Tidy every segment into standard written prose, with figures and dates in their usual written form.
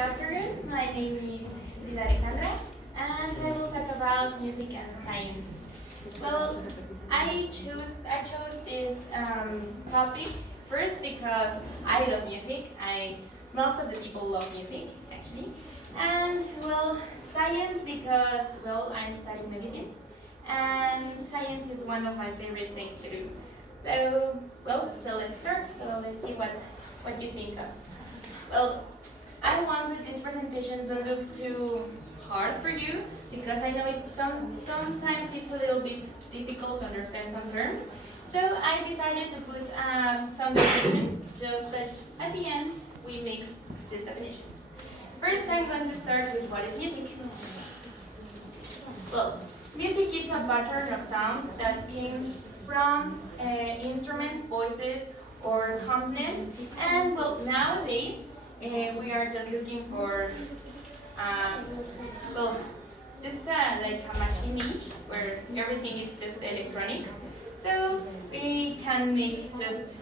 afternoon. My name is Alejandra, and I will talk about music and science. Well, I chose this topic first because I love music. Most of the people love music actually, and well, science because I'm studying medicine, and science is one of my favorite things to do. So let's start. So let's see what you think of. Well, I wanted this presentation to look too hard for you because I know sometimes it's a little bit difficult to understand some terms. So I decided to put some definitions, just that at the end we mix these definitions. First, I'm going to start with what is music. Well, music is a pattern of sounds that came from instruments, voices, or components, and well, nowadays we are just looking for like a machine each where everything is just electronic. So we can make just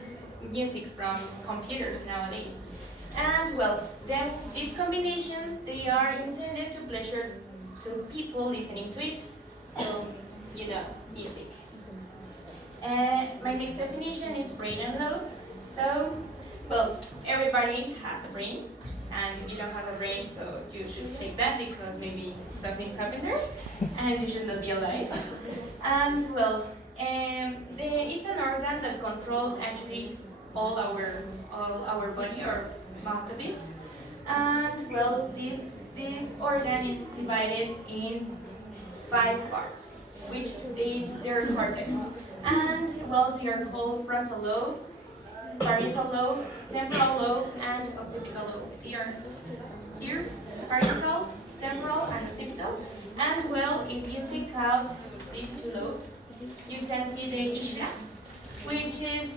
music from computers nowadays. And well, then these combinations, they are intended to pleasure to people listening to it. So music. My next definition is brain and lobes. So, well, everybody has a brain, and if you don't have a brain, so you should check that because maybe something happened there, and you should not be alive. And well, it's an organ that controls actually all our body, or most of it. And well, this organ is divided in 5 parts, which they're cortex. And well, they are called frontal lobe, parietal lobe, temporal lobe, and occipital lobe. They are here, parietal, temporal, and occipital. And well, if you take out these 2 lobes, you can see the ishra, which is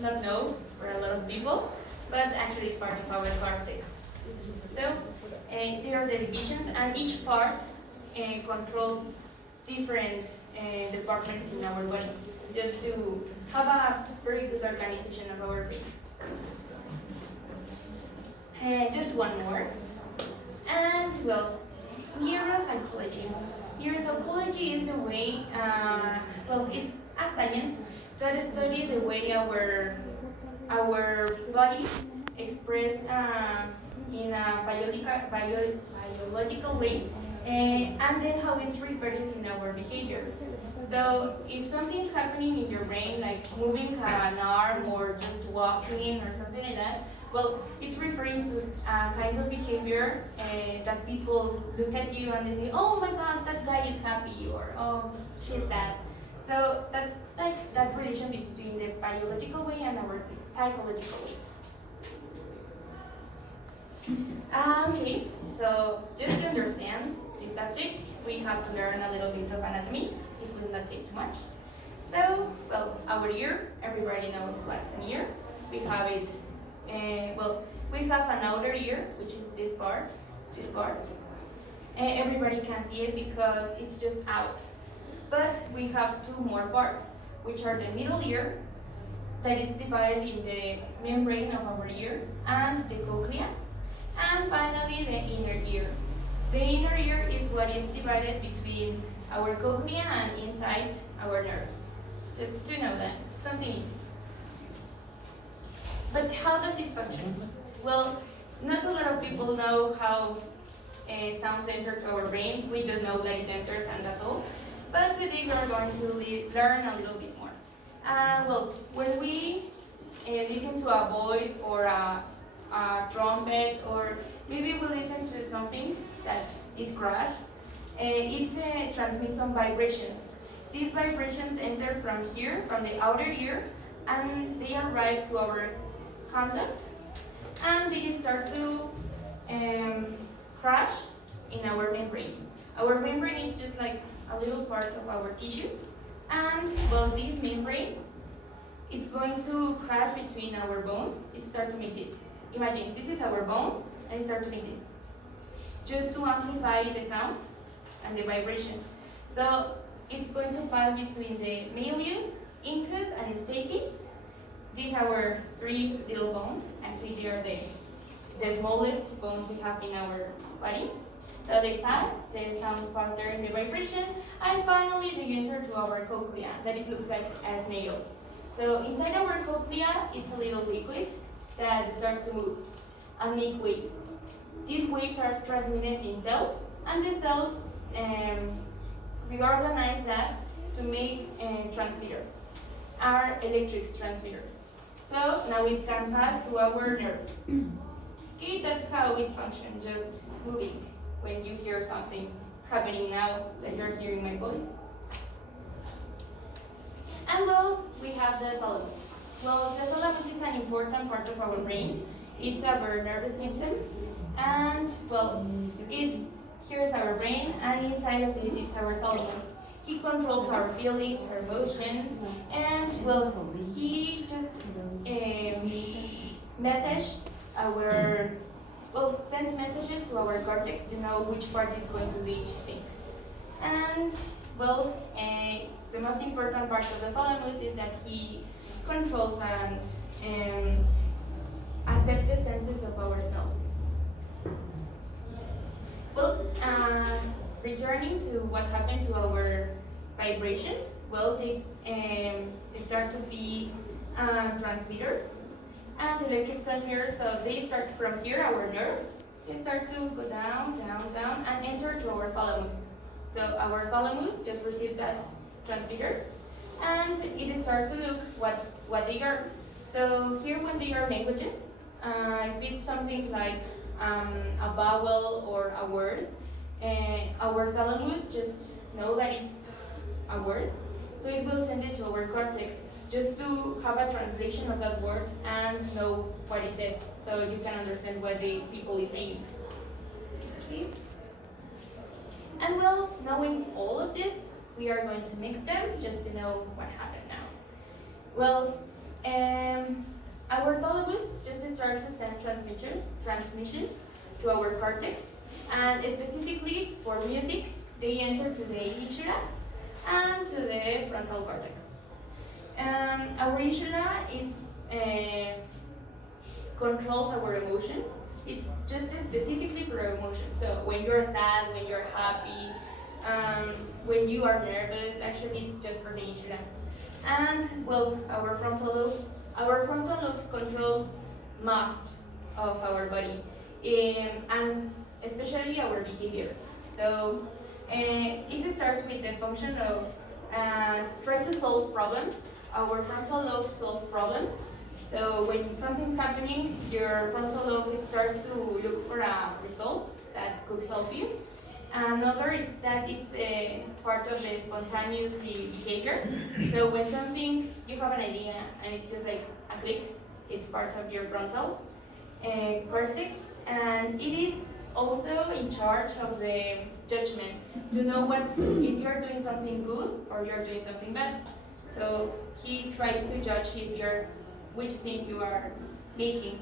not known for a lot of people, but actually is part of our cortex. So there are the divisions, and each part controls different departments in our body, just to have a very good organization of our brain. Just one more. And well, neuropsychology. Neuropsychology is the way, it's a science that studies the way our body express in a biological way, and then how it's referred in our behavior. So if something's happening in your brain, like moving an arm or just walking or something like that, well, it's referring to a kind of behavior that people look at you and they say, oh my god, that guy is happy, or oh, she's sad. So that's like that relation between the biological way and our psychological way. Okay, so just to understand this subject, we have to learn a little bit of anatomy. It will not take too much. So, well, our ear, everybody knows what's an ear. We have it, we have an outer ear, which is this part. Everybody can see it because it's just out. But we have 2 more parts, which are the middle ear, that is divided in the membrane of our ear, and the cochlea, and finally the inner ear. The inner ear is what is divided between our cochlea and inside our nerves. Just to know that, something easy. But how does it function? Well, not a lot of people know how sounds enter to our brain. We just know that it enters and that's all. But today we are going to learn a little bit more. When we listen to a voice or a trumpet, or maybe we listen to something that it crashed, it transmits some vibrations. These vibrations enter from here, from the outer ear, and they arrive to our conduct, and they start to crash in our membrane. Our membrane is just like a little part of our tissue, and well, this membrane, it's going to crash between our bones. It starts to make this. Imagine, this is our bone, and it starts to make this, just to amplify the sound and the vibration. So it's going to pass between the malleus, incus, and stapes. These are our 3 little bones. Actually, they are the smallest bones we have in our body. So they pass, the sound pass there in the vibration, and finally they enter to our cochlea, that it looks like a snail. So inside our cochlea, it's a little liquid that starts to move and make waves. These waves are transmitted in cells, and the cells reorganize that to make transmitters, are electric transmitters. So now it can pass to our nerve. Okay, that's how it functions, just moving. When you hear something happening now that you're hearing my voice. And well, we have the thalamus. Well, the thalamus is an important part of our brain. It's our nervous system. And well, here's our brain, and inside of it is our thalamus. He controls our feelings, our emotions, and well, he just sends messages to our cortex to know which part is going to do each thing. And well, the most important part of the thalamus is that he controls and accepts the senses of our smell. Well, returning to what happened to our vibrations, well, they start to be transmitters and electric transmitters. So they start from here, our nerve. They start to go down, down, down, and enter to our thalamus. So our thalamus just receives that transmitters, and it starts to look what they are. So here, when they are languages, if it's something like a vowel or a word, our thalamus just know that it's a word, so it will send it to our cortex just to have a translation of that word and know what is it, so you can understand what the people is saying. Okay. And well, knowing all of this, we are going to mix them just to know what happened now. Well, our thalamus just starts to send transmissions to our cortex, and specifically for music, they enter to the insula and to the frontal cortex. Our insula controls our emotions. It's just specifically for our emotions. So when you're sad, when you're happy, when you are nervous, actually it's just for the insula. And well, our frontal lobe controls most of our body, and especially our behavior. So it starts with the function of try to solve problems. Our frontal lobe solves problems. So when something's happening, your frontal lobe starts to look for a result that could help you. Another is that it's a part of the spontaneous behavior. So when you have an idea and it's just like a click, it's part of your frontal cortex, and it is also in charge of the judgment to know if you're doing something good or you're doing something bad. So he tries to judge which thing you are making.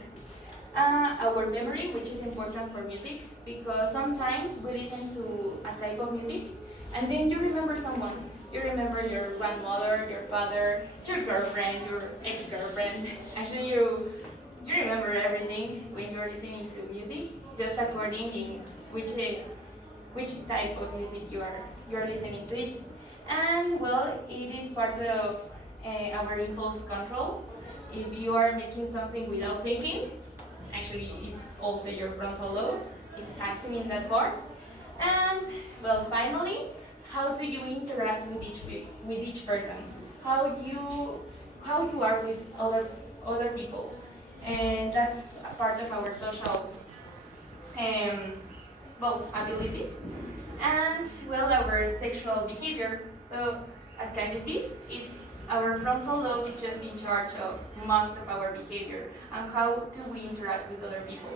Our memory, which is important for music, because sometimes we listen to a type of music and then you remember someone. You remember your grandmother, your father, your girlfriend, your ex-girlfriend. Actually, you remember everything when you're listening to music, just according in which type of music you're listening to it. And well, it is part of our impulse control. If you are making something without thinking, actually it's also your frontal lobe. It's acting in that part. And well, finally, how do you interact with each person? How you are with other people, and that's a part of our social ability. And well, our sexual behavior. So as can you see, it's our frontal lobe is just in charge of most of our behavior and how do we interact with other people.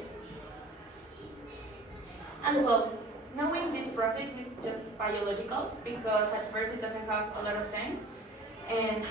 And well, knowing this process is just biological because at first it doesn't have a lot of sense. And